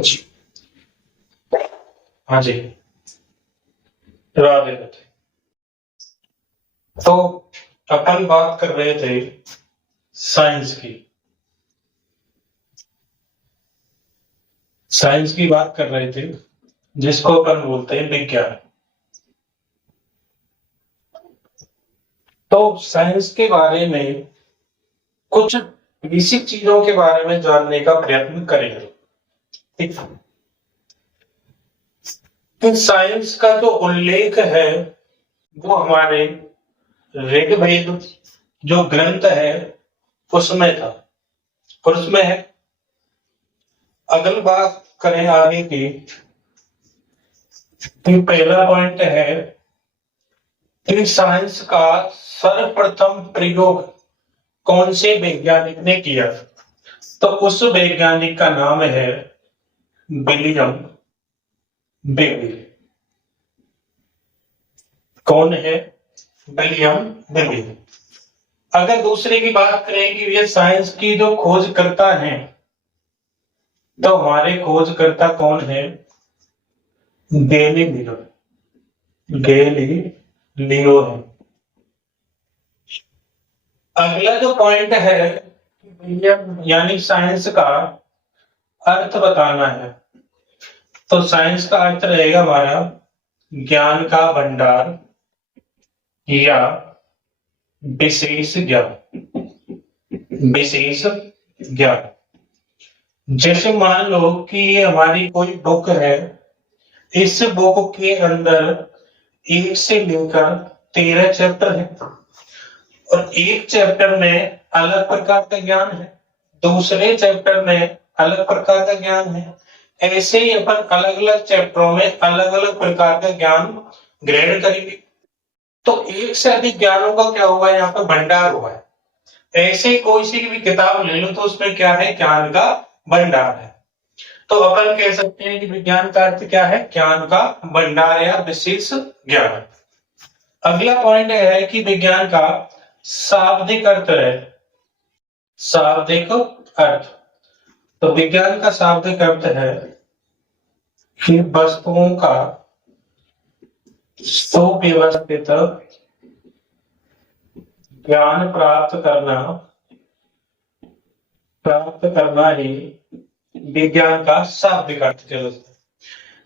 जी। हाँ जी। राधे राधे। तो अपन बात कर रहे थे साइंस की। साइंस की बात कर रहे थे, जिसको अपन बोलते हैं विज्ञान। तो साइंस के बारे में कुछ बेसिक चीजों के बारे में जानने का प्रयत्न करेंगे। ठीक है। तो साइंस का जो उल्लेख है वो हमारे ऋग्वेद जो ग्रंथ है उसमें था और उसमें है। अगली बात करें आगे की, तो पहला पॉइंट है कि साइंस का सर्वप्रथम प्रयोग कौन से वैज्ञानिक ने किया। तो उस वैज्ञानिक का नाम है विलियम बेबल। कौन है? William Bebel. अगर दूसरे की बात करें कि ये साइंस की जो खोज करता है, तो हमारे खोजकर्ता कौन है? गैलीलियो। गैलीलियो है। अगला जो पॉइंट है, विलियम यानी साइंस का अर्थ बताना है। तो साइंस का अर्थ रहेगा हमारा ज्ञान का भंडार या विशेष ज्ञान। विशेष ज्ञान। जैसे मान लो कि ये हमारी कोई बुक है, इस बुक के अंदर 1 से लेकर 13 चैप्टर है और एक चैप्टर में अलग प्रकार का ज्ञान है, दूसरे चैप्टर में अलग प्रकार का ज्ञान है। ऐसे ही अपन अलग अलग चैप्टरों में अलग अलग प्रकार का ज्ञान ग्रहण करेंगे। तो एक से अधिक ज्ञानों का क्या हुआ, यहाँ पे भंडार हुआ है। ऐसे कोई सी भी किताब ले लो तो उसमें क्या है? ज्ञान का भंडार है। तो अपन कह सकते हैं कि विज्ञान का अर्थ क्या है? ज्ञान का भंडार या विशेष ज्ञान। अगला पॉइंट है कि विज्ञान का शाब्दिक अर्थ है। शाब्दिक अर्थ। तो विज्ञान का शाब्दिक अर्थ है कि वस्तुओं का सुव्यवस्थित ज्ञान प्राप्त करना ही विज्ञान का शाब्दिक अर्थ कहलाता है।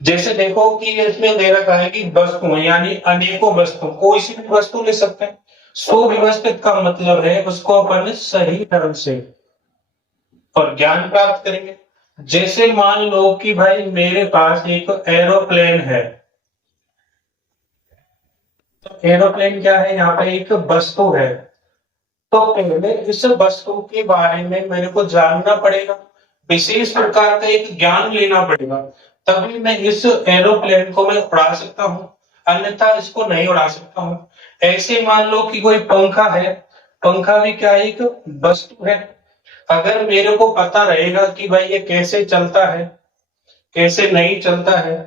जैसे देखो कि इसमें दे रखा है कि वस्तु यानी अनेकों वस्तु, कोई सी भी वस्तु ले सकते हैं। सुव्यवस्थित का मतलब है उसको अपन सही ढंग से और ज्ञान प्राप्त करेंगे। जैसे मान लो कि भाई मेरे पास एक एरोप्लेन है। तो एरोप्लेन क्या है? यहाँ पे एक वस्तु है। तो पहले इस वस्तु के बारे में मेरे को जानना पड़ेगा, विशेष प्रकार का एक ज्ञान लेना पड़ेगा, तभी मैं इस एरोप्लेन को मैं उड़ा सकता हूँ, अन्यथा इसको नहीं उड़ा सकता हूँ। ऐसे मान लो कि कोई पंखा है, पंखा भी क्या है? एक वस्तु है। अगर मेरे को पता रहेगा कि भाई ये कैसे चलता है, कैसे नहीं चलता है,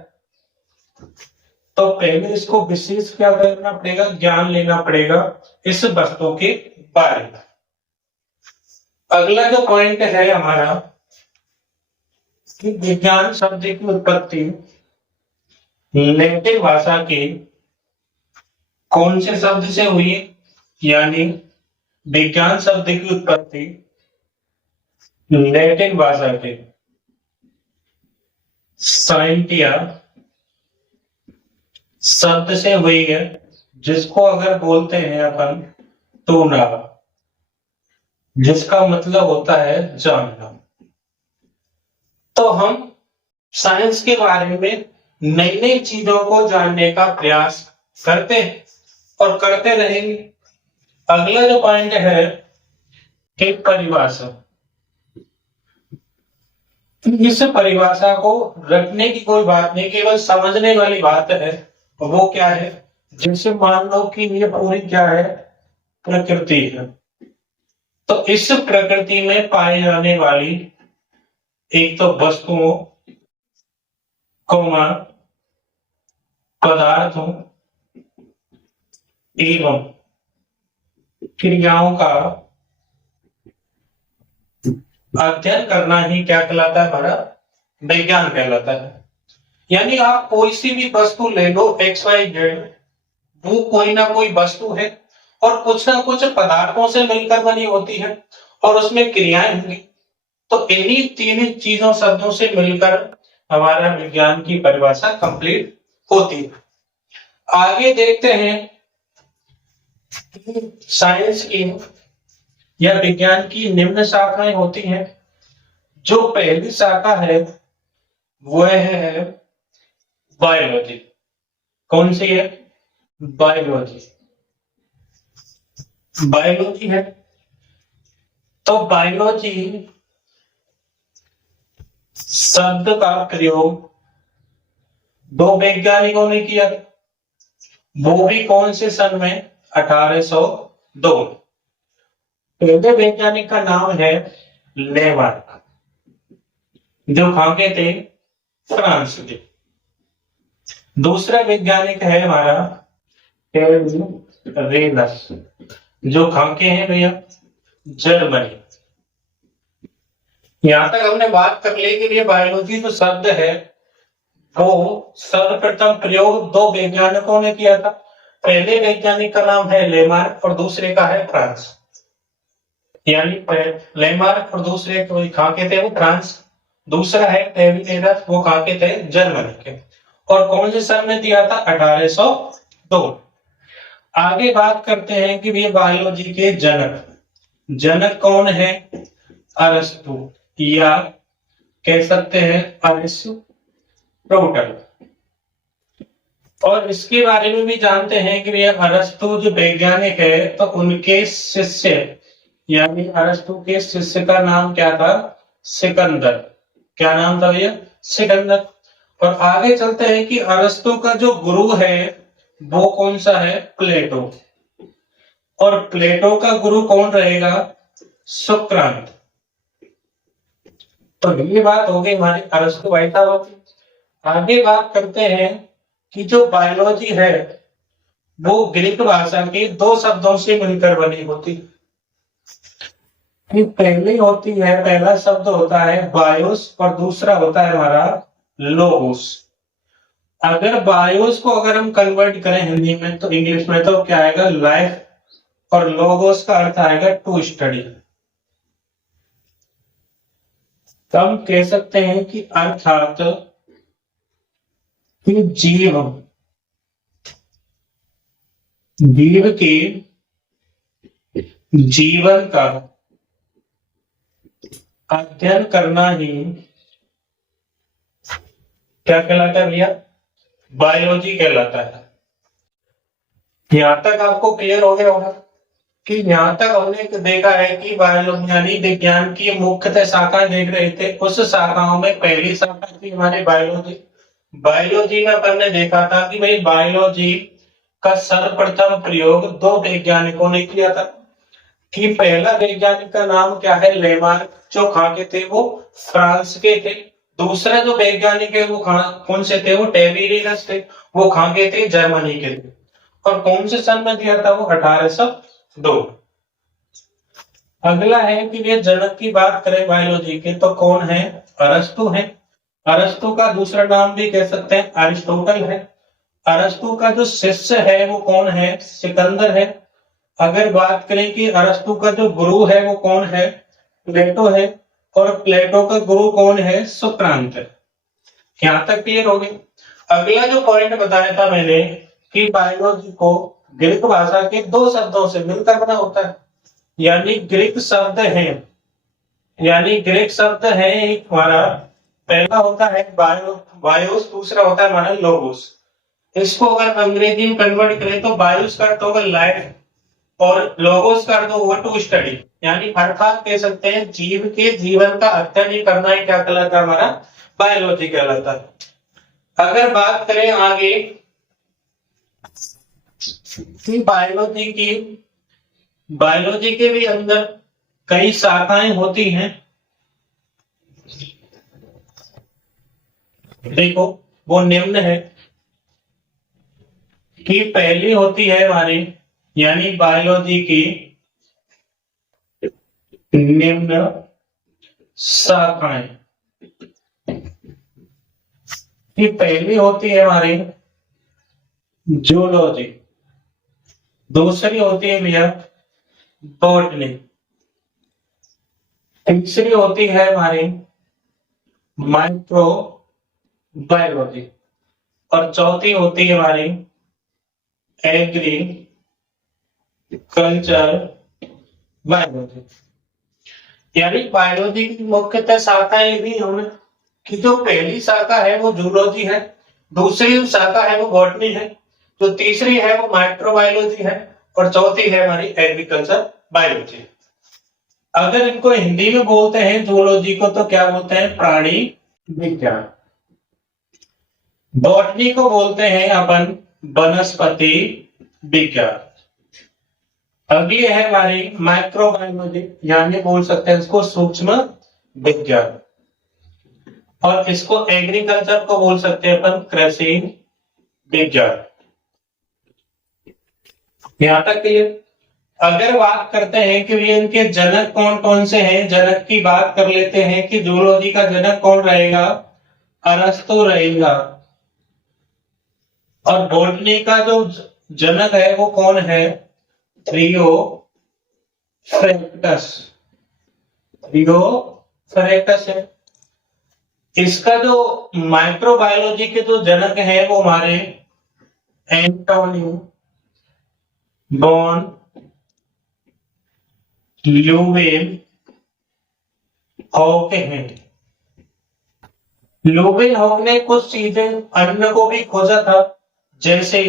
तो पहले इसको विशेष क्या करना पड़ेगा? ज्ञान लेना पड़ेगा इस वस्तु के बारे में। अगला जो पॉइंट है हमारा कि विज्ञान शब्द की उत्पत्ति लैटिन भाषा के कौन से शब्द से हुई है? यानी विज्ञान शब्द की उत्पत्ति लैटिन भाषा के साइंटिया शब्द से हुई है, जिसको अगर बोलते हैं अपन टूना, जिसका मतलब होता है जानना। तो हम साइंस के बारे में नई नई चीजों को जानने का प्रयास करते हैं और करते रहेंगे। अगला जो पॉइंट है कि परिभाषा। इस परिभाषा को रखने की कोई बात नहीं, केवल समझने वाली बात है। वो क्या है? जैसे मान लो कि ये पूरी क्या है? प्रकृति है। तो इस प्रकृति में पाए जाने वाली एक तो वस्तुओं, पदार्थों एवं क्रियाओं का अध्ययन करना ही क्या कहलाता है? हमारा विज्ञान कहलाता है। यानी आप कोई सी भी वस्तु ले लो XYZ, वो कोई ना कोई वस्तु है और कुछ ना कुछ पदार्थों से मिलकर बनी होती है और उसमें क्रियाएं होंगी। तो इन्हीं तीन चीजों शब्दों से मिलकर हमारा विज्ञान की परिभाषा कंप्लीट होती है। आगे देखते हैं साइंस की या विज्ञान की निम्न शाखाएं होती हैं। जो पहली शाखा है वह है बायोलॉजी। कौन सी है? बायोलॉजी। बायोलॉजी है तो बायोलॉजी शब्द का प्रयोग दो वैज्ञानिकों ने किया, वो भी कौन से सन में? 1802। पहले वैज्ञानिक का नाम है लेमार्क, जो कहां के थे? फ्रांस के। दूसरा वैज्ञानिक है हमारा रेनस, जो कहां के हैं भैया? जर्मनी। यहां तक हमने बात कर ली कि ये बायोलॉजी जो शब्द है वो सर्वप्रथम प्रयोग दो वैज्ञानिकों ने किया था। पहले वैज्ञानिक का नाम है लेमार्क और दूसरे का है फ्रांस। यानी लेमार्क और दूसरे कहां के थे? वो फ्रांस। दूसरा है टेविलेरस, वो कहां के थे? जर्मनी के। और कौन से सन में दिया था? 1802। आगे बात करते हैं कि ये बायोलॉजी के जनक कौन है? अरस्तु, या कह सकते हैं अरिस्टोटल। और इसके बारे में भी जानते हैं कि ये अरस्तु जो वैज्ञानिक है तो उनके शिष्य, यानी अरस्तु के शिष्य का नाम क्या था? सिकंदर। क्या नाम था भैया? सिकंदर। और आगे चलते हैं कि अरस्तु का जो गुरु है वो कौन सा है? प्लेटो। और प्लेटो का गुरु कौन रहेगा? सुकरात। तो ये बात हो गई हमारी अरस्तु भाई साहब की। आगे बात करते हैं कि जो बायोलॉजी है वो ग्रीक भाषा के दो शब्दों से मिलकर बनी होती। पहली होती है, पहला शब्द होता है बायोस और दूसरा होता है हमारा लोगोस। अगर बायोस को अगर हम कन्वर्ट करें हिंदी में तो इंग्लिश में तो क्या आएगा? लाइफ। और लोगोस का अर्थ आएगा टू स्टडी। तो हम कह सकते हैं कि अर्थात कि जीव के जीवन का अध्ययन करना ही क्या कहलाता है भैया? बायोलॉजी कहलाता है। यहां तक आपको क्लियर हो गया होगा कि यहां तक हमने देखा है कि बायोलॉजी यानी विज्ञान की मुख्यतः शाखाएं देख रहे थे। उस शाखाओं में पहली शाखा थी हमारी बायोलॉजी। बायोलॉजी में अपन ने देखा था कि भाई बायोलॉजी का सर्वप्रथम प्रयोग दो वैज्ञानिकों ने किया था। कि पहला वैज्ञानिक का नाम क्या है? लेमार्क, जो कहां के थे? वो फ्रांस के थे। दूसरा जो वैज्ञानिक है वो कौन से थे? वो टेविलियस थे, वो कहां के थे? जर्मनी के थे। और कौन से सन में दिया था? वो 1802। अगला है कि ये जनक की बात करें बायोलॉजी के तो कौन है? अरस्तु है। अरस्तु का दूसरा नाम भी कह सकते हैं अरिस्टोटल है। अरस्तु का जो शिष्य है वो कौन है? सिकंदर है। अगर बात करें कि अरस्तु का जो गुरु है वो कौन है? प्लेटो है। और प्लेटो का गुरु कौन है? सुकरात। यहां तक क्लियर हो गई। अगला जो पॉइंट बताया था मैंने कि बायोलॉजी को ग्रीक भाषा के दो शब्दों से मिलकर बना होता है। यानी ग्रीक शब्द है, यानी ग्रीक शब्द है एक हमारा, पहला होता है बायोस, दूसरा होता है हमारा लोगोस। इसको अगर अंग्रेजी में कन्वर्ट करें तो बायोस का अर्थ होगा लाइफ और लोगोस का अर्थ होगा टू स्टडी। यानी अर्थात कह सकते हैं जीव के जीवन का अध्ययन ही करना ही क्या कहलाता है? हमारा बायोलॉजी कहलाता है। अगर बात करें आगे कि बायोलॉजी के भी अंदर कई शाखाएं होती हैं। देखो वो निम्न है कि पहली होती है हमारी यानी बायोलॉजी की निम्न शाखाएं। कि पहली होती है हमारी जूलॉजी, दूसरी होती है भैया बॉटनी, तीसरी होती है हमारी माइक्रो बायोलॉजी और चौथी होती है हमारी एग्रीकल्चर बायोलॉजी। यानी बायोलॉजी की मुख्यतः शाखाएं भी हमें कि जो पहली शाखा है वो जूलॉजी है, दूसरी शाखा है वो बॉटनी है, जो तीसरी है वो माइक्रोबायोलॉजी है और चौथी है हमारी एग्रीकल्चर बायोलॉजी। अगर इनको हिंदी में बोलते हैं जूलॉजी को तो क्या बोलते हैं? प्राणी विज्ञान। बॉटनी को बोलते हैं अपन वनस्पति विज्ञान। अगली है हमारी माइक्रोबायोलॉजी, यानी बोल सकते हैं इसको सूक्ष्म विज्ञान, और इसको एग्रीकल्चर को बोल सकते हैं अपन कृषि विज्ञान। यहां तक क्लियर? अगर बात करते हैं कि इनके जनक कौन कौन से हैं, जनक की बात कर लेते हैं कि जूलॉजी का जनक कौन रहेगा? अरस्तु रहेगा। और बॉटनी का जो जनक है वो कौन है? थियोफ्रैक्टस। थियोफ्रैक्टस है। इसका जो माइक्रोबायोलॉजी के जो जनक है वो हमारे एंटोनियो बॉन ल्यूवेनहॉक हैं। ल्यूवेनहॉक ने कुछ चीजें अन्य को भी खोजा था, जैसे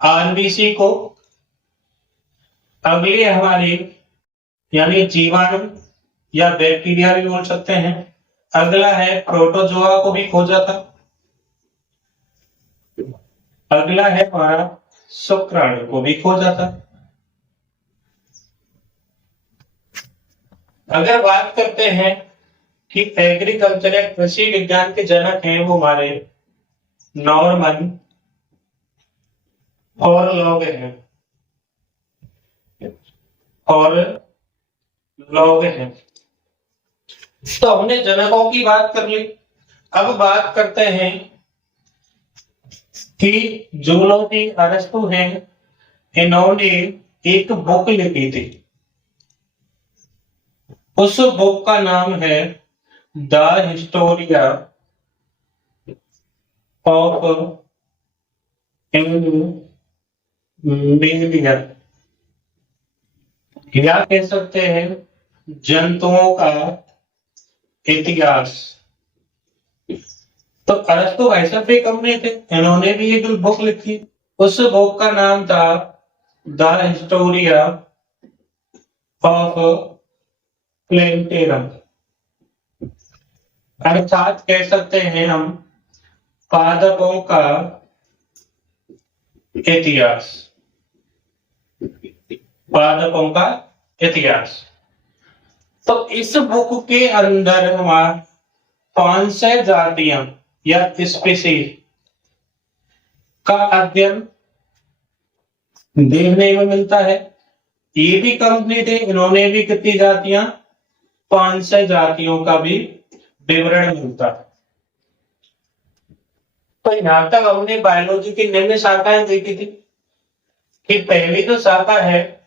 आरबीसी को। अगली हमारी यानी जीवाणु या बैक्टीरिया भी बोल सकते हैं। अगला है प्रोटोजोआ को भी खोजा था। अगला है हमारा शुक्राणु को भी खोजा था। अगर बात करते हैं कि एग्रीकल्चर या कृषि विज्ञान के जनक हैं वो हमारे नॉर्मन और लोग हैं तो हमने जनकों की बात कर ली। अब बात करते हैं कि जूलॉजी अरस्तु हैं, इन्होंने एक बुक लिखी थी। उस बुक का नाम है द हिस्टोरिया ऑफ एनिमलिया, या कह सकते हैं जंतुओं का इतिहास। तो अरस्तु ऐसा भी कम नहीं थे, इन्होंने भी एक बुक लिखी। उस बुक का नाम था द हिस्टोरिया ऑफ प्लेंटेरम, अर्थात कह सकते हैं हम पादपों का इतिहास। पादपों का इतिहास। तो इस बुक के अंदर हमारा 500 जातियां या स्पीसीज का अध्ययन देखने में मिलता है। ये भी कंपनी थे, इन्होंने भी कितनी जातियां? 500 जातियों का भी विवरण मिलता है। तो यहां तक हमने बायोलॉजी की निम्न शाखाएं देखी थी कि पहली जो शाखा है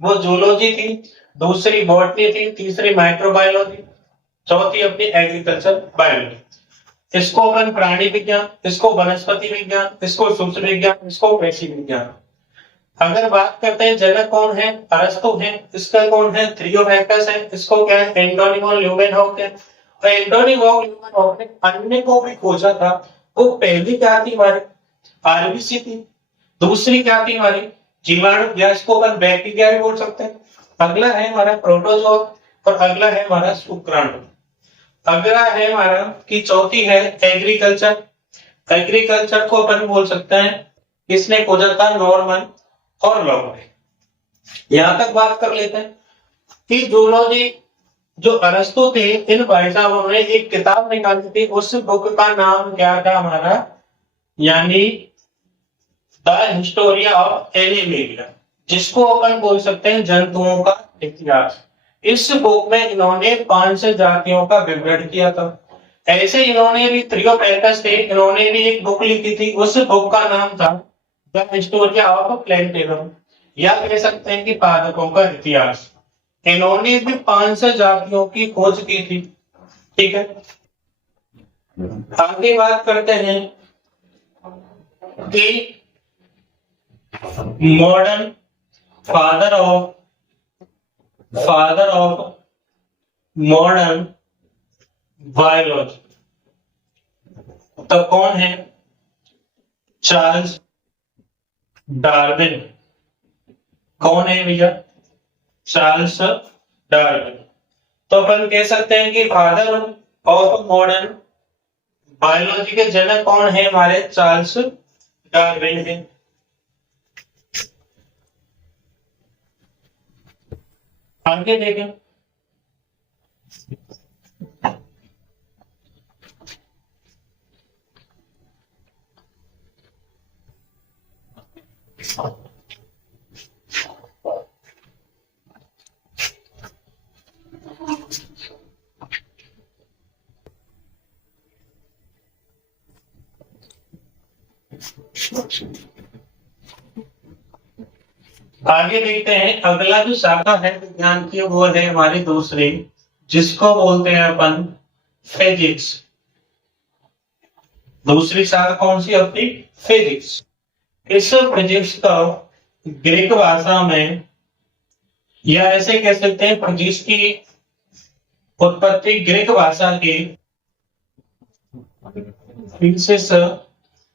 वो जूलॉजी थी, दूसरी बॉटनी थी, तीसरी माइक्रोबायोलॉजी, चौथी अपनी एग्रीकल्चर बायोलॉजी। इसको अपन प्राणी विज्ञान, इसको वनस्पति विज्ञान, इसको सूक्ष्म विज्ञान, इसको कृषि विज्ञान। अगर बात करते हैं जनक कौन है? अरस्तु है। इसका कौन है? थियोफ्रैक्टस है। इसको क्या है? एंटोनियो ल्यूवेनहॉक है। और एंटोनियो ल्यूवेनहॉक ने अन्य को भी खोजा था। वो पहली क्या थी हमारी? आरबीसी थी। दूसरी क्या थी हमारी? जीवाणु, या इसको अपन बैक्टीरिया भी बोल सकते हैं। अगला है हमारा प्रोटोजोआ और अगला है हमारा शुक्राणु। अगला है हमारा कि चौथी है एग्रीकल्चर। एग्रीकल्चर को अपन बोल सकते हैं किसने खोजा था? नॉर्मन और लॉग ने। यहां तक बात कर लेते हैं कि जूलॉजी जो अरस्तु थे, इन भाई साहबों ने एक किताब निकाली थी। उस बुक का नाम क्या था हमारा? यानी द हिस्टोरिया ऑफ एनिमलिया, जिसको अपन बोल सकते हैं जंतुओं का इतिहास। इस बुक में इन्होंने 500 जातियों का विवरण किया था। ऐसे इन्होंने भी थ्रियोपेरकस थे, इन्होंने भी एक बुक लिखी थी, उस बुक का नाम था द हिस्टोरिया ऑफ प्लैंटेरम, या कह सकते हैं कि पादपों का इतिहास। इन्होंने भी 500 जातियों की खोज की थी। ठीक है, आगे बात करते हैं कि modern father of modern biology तो कौन है? Charles Darwin. कौन है भैया? Charles Darwin. तो अपन कह सकते हैं कि फादर ऑफ मॉडर्न बायोलॉजी के जनक कौन है? हमारे चार्ल्स डार्विन है। आगे देखें, आगे देखते हैं। अगला जो शाखा है विज्ञान की वो है हमारी दूसरी, जिसको बोलते हैं अपन फिजिक्स। दूसरी शाखा कौन सी अपनी? फिजिक्स। इस फिजिक्स का ग्रीक भाषा में, या ऐसे कह सकते हैं फिजिक्स की उत्पत्ति ग्रीक भाषा की फिजिक्स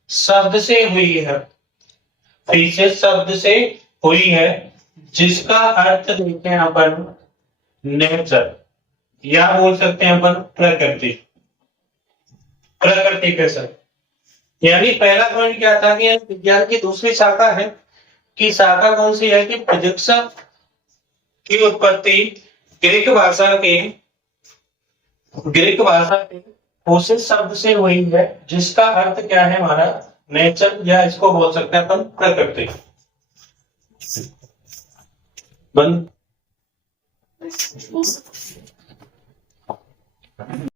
शब्द से हुई है। फिजिक्स शब्द से हुई है, जिसका अर्थ देखते हैं अपन नेचर, या बोल सकते हैं अपन प्रकृति। प्रकृति के साथ, यानी पहला पॉइंट क्या था कि विज्ञान की दूसरी शाखा है, कि शाखा कौन सी है? कि फिजिक्स की उत्पत्ति ग्रीक भाषा के उसी शब्द से हुई है, जिसका अर्थ क्या है? हमारा नेचर, या इसको बोल सकते हैं अपन प्रकृति। बंद।